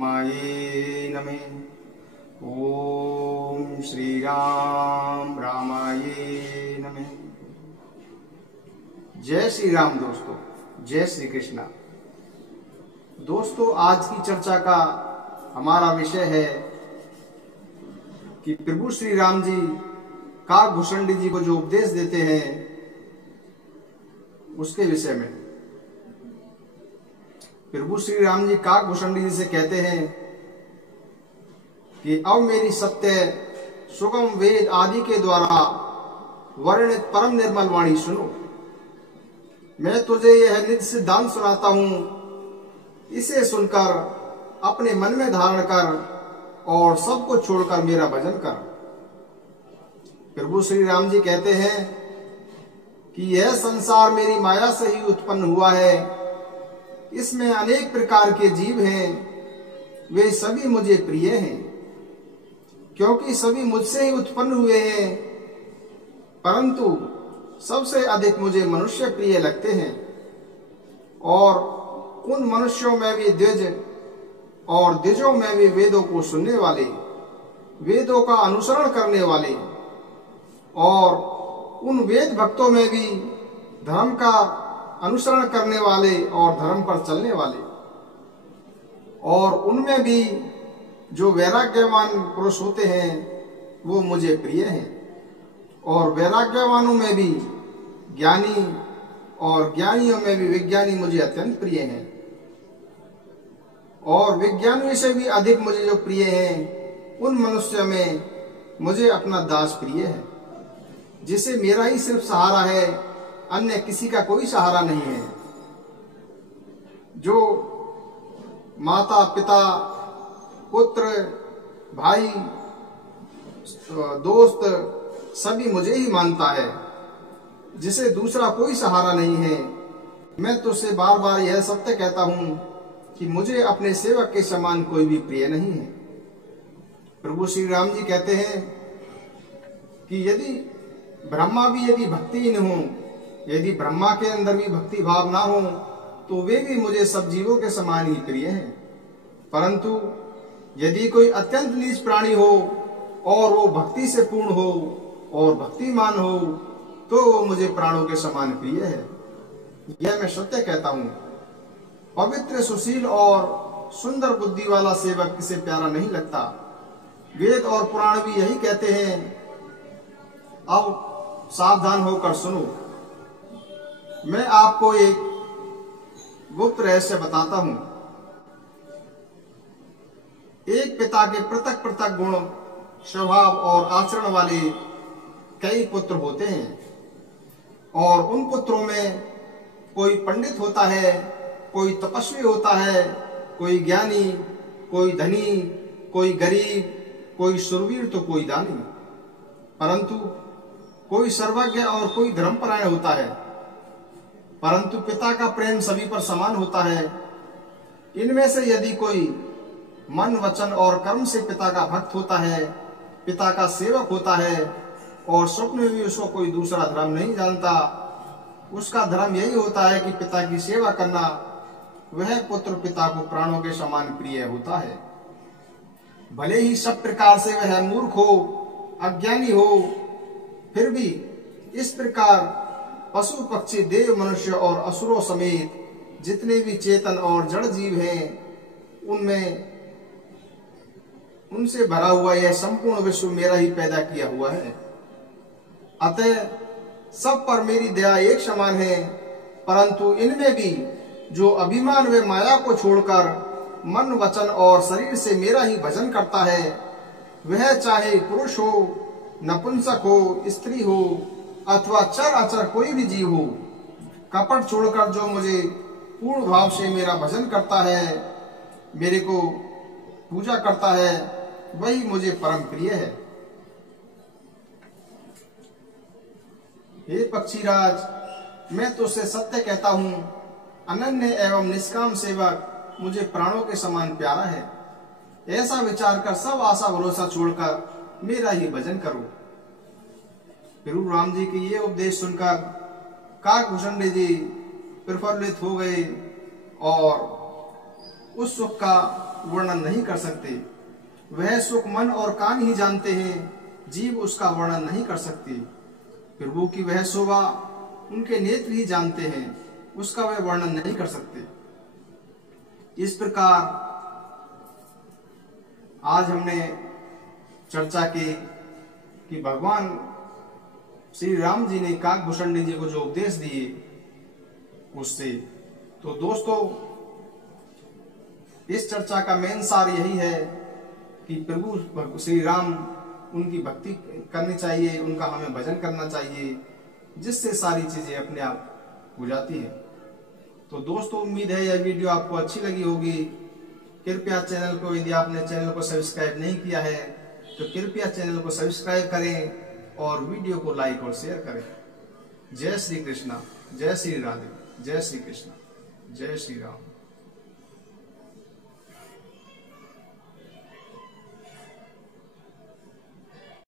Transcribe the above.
रामाय नमः। ओम श्री राम रामाय नमः। जय श्री राम दोस्तों, जय श्री कृष्णा। दोस्तों, आज की चर्चा का हमारा विषय है कि प्रभु श्री राम जी काकभूषणी जी को जो उपदेश देते हैं उसके विषय में। प्रभु श्री राम जी काकभूषणी जी से कहते हैं कि अब मेरी सत्य सुगम वेद आदि के द्वारा वर्णित परम निर्मल वाणी सुनो। मैं तुझे यह नित्य सिद्धांत सुनाता हूं, इसे सुनकर अपने मन में धारण कर और सबको छोड़कर मेरा भजन कर। प्रभु श्री राम जी कहते हैं कि यह संसार मेरी माया से ही उत्पन्न हुआ है। इसमें अनेक प्रकार के जीव हैं, वे सभी मुझे प्रिय हैं, क्योंकि सभी मुझसे ही उत्पन्न हुए हैं। परंतु सबसे अधिक मुझे मनुष्य प्रिय लगते हैं, और उन मनुष्यों में भी द्विज और द्विजों में भी वेदों को सुनने वाले, वेदों का अनुसरण करने वाले, और उन वेद भक्तों में भी धर्म का अनुसरण करने वाले और धर्म पर चलने वाले, और उनमें भी जो वैराग्यवान पुरुष होते हैं वो मुझे प्रिय हैं। और वैराग्यवानों में भी ज्ञानी और ज्ञानियों में भी विज्ञानी मुझे अत्यंत प्रिय हैं। और विज्ञानियों से भी अधिक मुझे जो प्रिय हैं उन मनुष्यों में मुझे अपना दास प्रिय है, जिसे मेरा ही सिर्फ सहारा है, अन्य किसी का कोई सहारा नहीं है। जो माता पिता पुत्र भाई दोस्त सभी मुझे ही मानता है, जिसे दूसरा कोई सहारा नहीं है। मैं तुझसे बार बार यह सत्य कहता हूं कि मुझे अपने सेवक के समान कोई भी प्रिय नहीं है। प्रभु श्री राम जी कहते हैं कि यदि ब्रह्मा भी यदि भक्तिहीन हो, यदि ब्रह्मा के अंदर भी भक्ति भाव ना हो, तो वे भी मुझे सब जीवों के समान ही प्रिय हैं। परंतु यदि कोई अत्यंत नीच प्राणी हो और वो भक्ति से पूर्ण हो और भक्तिमान हो, तो वो मुझे प्राणों के समान प्रिय है। यह मैं सत्य कहता हूं। पवित्र सुशील और सुंदर बुद्धि वाला सेवक किसे प्यारा नहीं लगता। वेद और पुराण भी यही कहते हैं। अब सावधान होकर सुनो। मैं आपको एक गुप्त रहस्य बताता हूं। एक पिता के पृथक पृथक गुण, स्वभाव और आचरण वाले कई पुत्र होते हैं, और उन पुत्रों में कोई पंडित होता है, कोई तपस्वी होता है, कोई ज्ञानी, कोई धनी, कोई गरीब, कोई शूरवीर तो कोई दानी। परंतु कोई सर्वज्ञ और कोई धर्मपरायण होता है। परंतु पिता का प्रेम सभी पर समान होता है। इनमें से यदि कोई मन वचन और कर्म से पिता का भक्त होता है, पिता का सेवक होता है, और स्वप्न में भी उसको कोई दूसरा धर्म नहीं जानता, उसका धर्म यही होता है कि पिता की सेवा करना, वह पुत्र पिता को प्राणों के समान प्रिय होता है। भले ही सब प्रकार से वह मूर्ख हो, अज्ञानी हो, फिर भी इस प्रकार पशु पक्षी देव मनुष्य और असुरों समेत जितने भी चेतन और जड़ जीव हैं, उनमें उनसे भरा हुआ यह संपूर्ण विश्व मेरा ही पैदा किया हुआ है। अतः सब पर मेरी दया एक समान है। परंतु इनमें भी जो अभिमान व माया को छोड़कर मन वचन और शरीर से मेरा ही भजन करता है, वह चाहे पुरुष हो, नपुंसक हो, स्त्री हो, अथवा चर अचर कोई भी जीव हो, कपट छोड़कर जो मुझे पूर्ण भाव से मेरा भजन करता है, मेरे को पूजा करता है, वही मुझे परम प्रिय है। हे पक्षीराज, मैं तुझसे सत्य कहता हूं, अनन्य एवं निष्काम सेवक मुझे प्राणों के समान प्यारा है। ऐसा विचार कर सब आशा भरोसा छोड़कर मेरा ही भजन करो। प्रभु राम जी के ये उपदेश सुनकर काकभूषणी जी प्रफुल्लित हो गए और उस सुख का वर्णन नहीं कर सकते। वह सुख मन और कान ही जानते हैं, जीव उसका वर्णन नहीं कर सकती। प्रभु की वह शोभा उनके नेत्र ही जानते हैं, उसका वह वर्णन नहीं कर सकते। इस प्रकार आज हमने चर्चा की कि भगवान श्री राम जी ने काकभूषणी जी को जो उपदेश दिए उससे। तो दोस्तों, इस चर्चा का मेन सार यही है कि प्रभु श्री राम, उनकी भक्ति करनी चाहिए, उनका हमें भजन करना चाहिए, जिससे सारी चीजें अपने आप हो जाती है। तो दोस्तों, उम्मीद है यह वीडियो आपको अच्छी लगी होगी। कृपया चैनल को, यदि आपने चैनल को सब्सक्राइब नहीं किया है तो कृपया चैनल को सब्सक्राइब करें और वीडियो को लाइक और शेयर करें। जय श्री कृष्णा, जय श्री राधे, जय श्री कृष्णा, जय श्री राम।